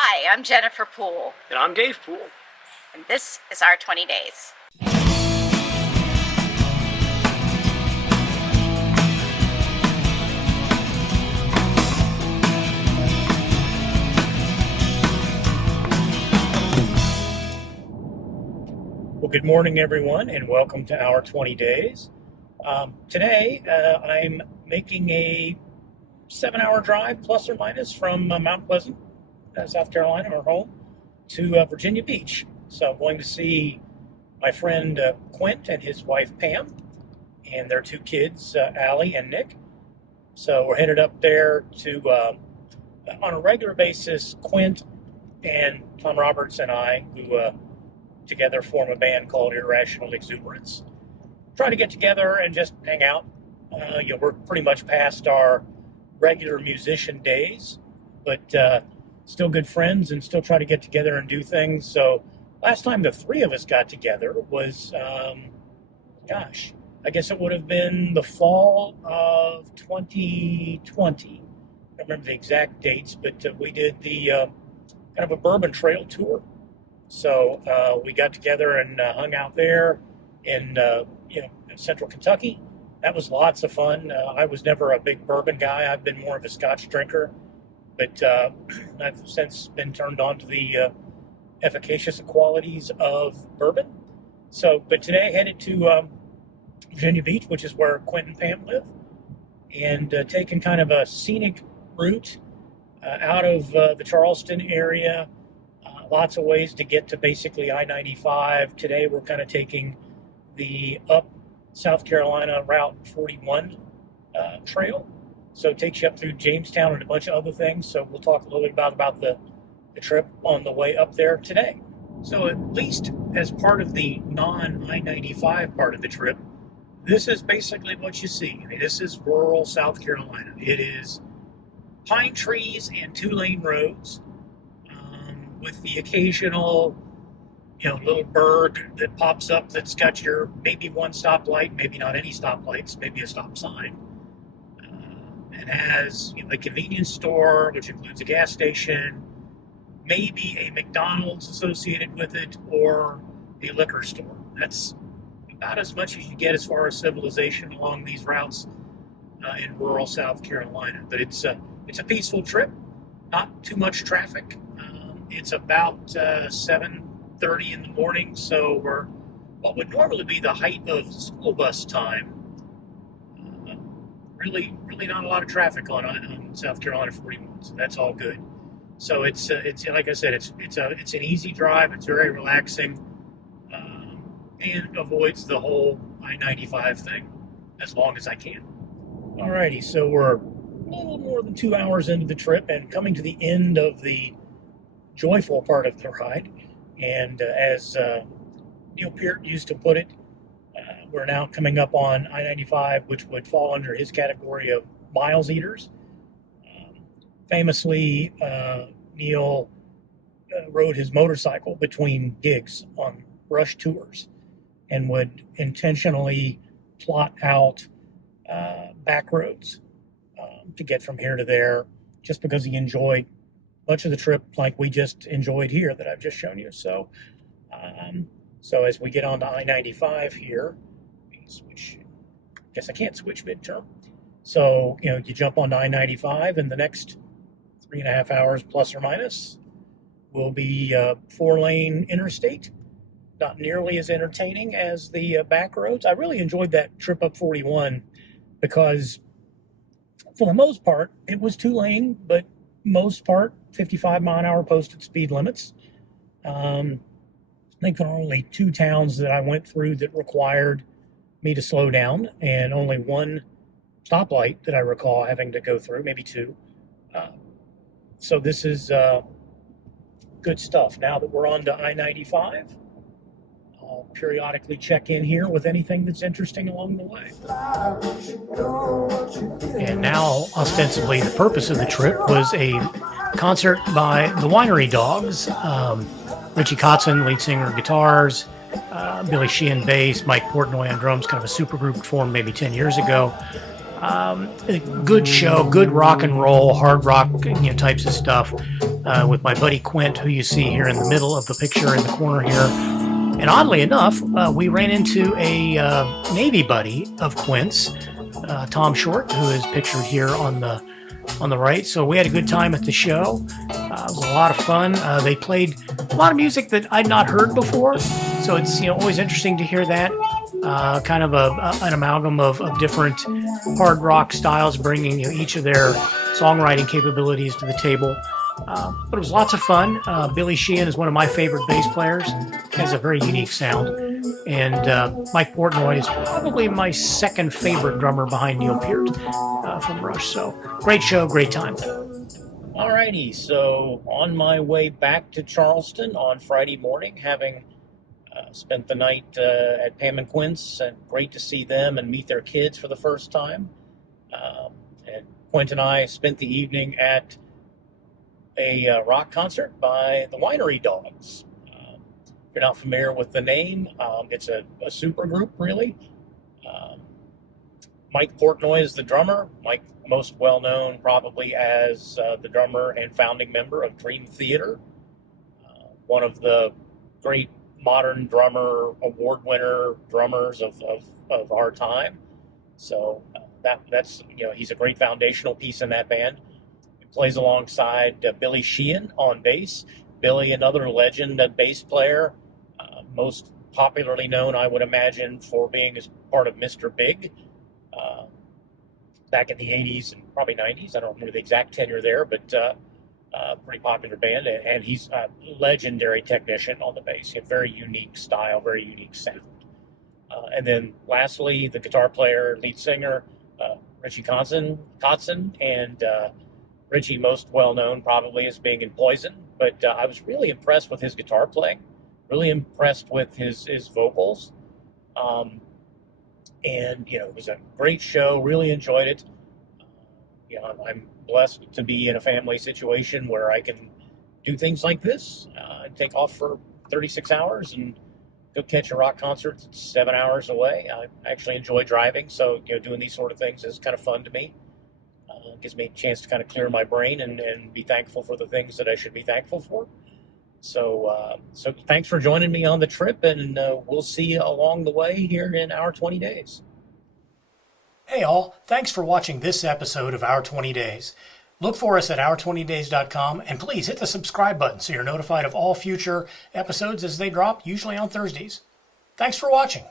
Hi, I'm Jennifer Poole. And I'm Dave Poole. And this is our 20 days. Well, good morning, everyone, and welcome to our 20 days. Today, I'm making a 7-hour drive, plus or minus, from Mount Pleasant, South Carolina, our home, to Virginia Beach. So I'm going to see my friend Quint and his wife Pam, and their 2 kids, Allie and Nick. So we're headed up there to, on a regular basis, Quint and Tom Roberts and I, who together form a band called Irrational Exuberance, try to get together and just hang out. We're pretty much past our regular musician days, but still good friends and still try to get together and do things. So last time the 3 of us got together was, I guess it would have been the fall of 2020. I don't remember the exact dates, but we did the kind of a bourbon trail tour. So we got together and hung out there in central Kentucky. That was lots of fun. I was never a big bourbon guy. I've been more of a Scotch drinker, but I've since been turned on to the efficacious qualities of bourbon. So, but today headed to Virginia Beach, which is where Quint and Pam live, and taking kind of a scenic route out of the Charleston area. Lots of ways to get to basically I-95. Today we're kind of taking the up South Carolina Route 41 trail. So it takes you up through Jamestown and a bunch of other things. So we'll talk a little bit about the trip on the way up there today. So at least as part of the non-I-95 part of the trip, this is basically what you see. I mean, this is rural South Carolina. It is pine trees and 2-lane roads, with the occasional, little burg that pops up that's got your maybe one stoplight, maybe not any stoplights, maybe a stop sign. It has a convenience store, which includes a gas station, maybe a McDonald's associated with it, or a liquor store. That's about as much as you get as far as civilization along these routes in rural South Carolina. But it's a peaceful trip, not too much traffic. It's about 7:30 in the morning, so we're what would normally be the height of school bus time. Really not a lot of traffic on South Carolina 41, so that's all good. So it's like I said, it's an easy drive. It's very relaxing, and avoids the whole I-95 thing as long as I can. Alrighty, so we're a little more than 2 hours into the trip and coming to the end of the joyful part of the ride, and as Neil Peart used to put it, we're now coming up on I-95, which would fall under his category of miles eaters. Famously, Neil rode his motorcycle between gigs on Rush tours and would intentionally plot out back roads to get from here to there, just because he enjoyed much of the trip like we just enjoyed here that I've just shown you. So so as we get on to I-95 here, switch. Guess I can't switch midterm. So, you jump on I-95, and the next 3.5 hours plus or minus will be 4-lane interstate. Not nearly as entertaining as the back roads. I really enjoyed that trip up 41 because for the most part, it was 2-lane, but most part 55-mile-an-hour posted speed limits. I think there are only 2 towns that I went through that required me to slow down, and only 1 stoplight that I recall having to go through, maybe 2. So this is good stuff. Now that we're on to I-95, I'll periodically check in here with anything that's interesting along the way. And now, ostensibly, the purpose of the trip was a concert by the Winery Dogs. Richie Kotzen, lead singer, guitars, Billy Sheehan, bass, Mike Portnoy on drums, kind of a supergroup formed maybe 10 years ago. A good show, good rock and roll, hard rock types of stuff. with my buddy Quint, who you see here in the middle of the picture in the corner here. And oddly enough, we ran into a Navy buddy of Quint's, Tom Short, who is pictured here on the right. So we had a good time at the show. It was a lot of fun. They played a lot of music that I'd not heard before, so it's always interesting to hear that. Kind of an amalgam of different hard rock styles, bringing each of their songwriting capabilities to the table. But it was lots of fun. Billy Sheehan is one of my favorite bass players. He has a very unique sound. And Mike Portnoy is probably my second favorite drummer behind Neil Peart from Rush. So great show, great time. Alrighty, so on my way back to Charleston on Friday morning, having spent the night at Pam and Quint's, and great to see them and meet their kids for the first time. And Quint and I spent the evening at a rock concert by the Winery Dogs. If you're not familiar with the name, it's a super group, really. Mike Portnoy is the drummer. Mike, most well known probably as the drummer and founding member of Dream Theater, one of the great modern drummer, award drummers of our time. So that's he's a great foundational piece in that band. He plays alongside Billy Sheehan on bass. Billy, another legend bass player, most popularly known, I would imagine, for being as part of Mr. Big back in the 80s and probably 90s. I don't remember the exact tenure there, but pretty popular band. And he's a legendary technician on the bass. He has a very unique style, very unique sound. And then lastly, the guitar player, lead singer, Richie Kotzen, and Richie, most well known probably as being in Poison, but I was really impressed with his guitar playing, really impressed with his vocals. And it was a great show, really enjoyed it. I'm blessed to be in a family situation where I can do things like this, take off for 36 hours and go catch a rock concert that's 7 hours away. I actually enjoy driving, so doing these sort of things is kind of fun to me. Gives me a chance to kind of clear my brain and be thankful for the things that I should be thankful for. So thanks for joining me on the trip, and we'll see you along the way here in our 20 days. Hey all, thanks for watching this episode of Our 20 Days. Look for us at our20days.com, and please hit the subscribe button so you're notified of all future episodes as they drop, usually on Thursdays. Thanks for watching.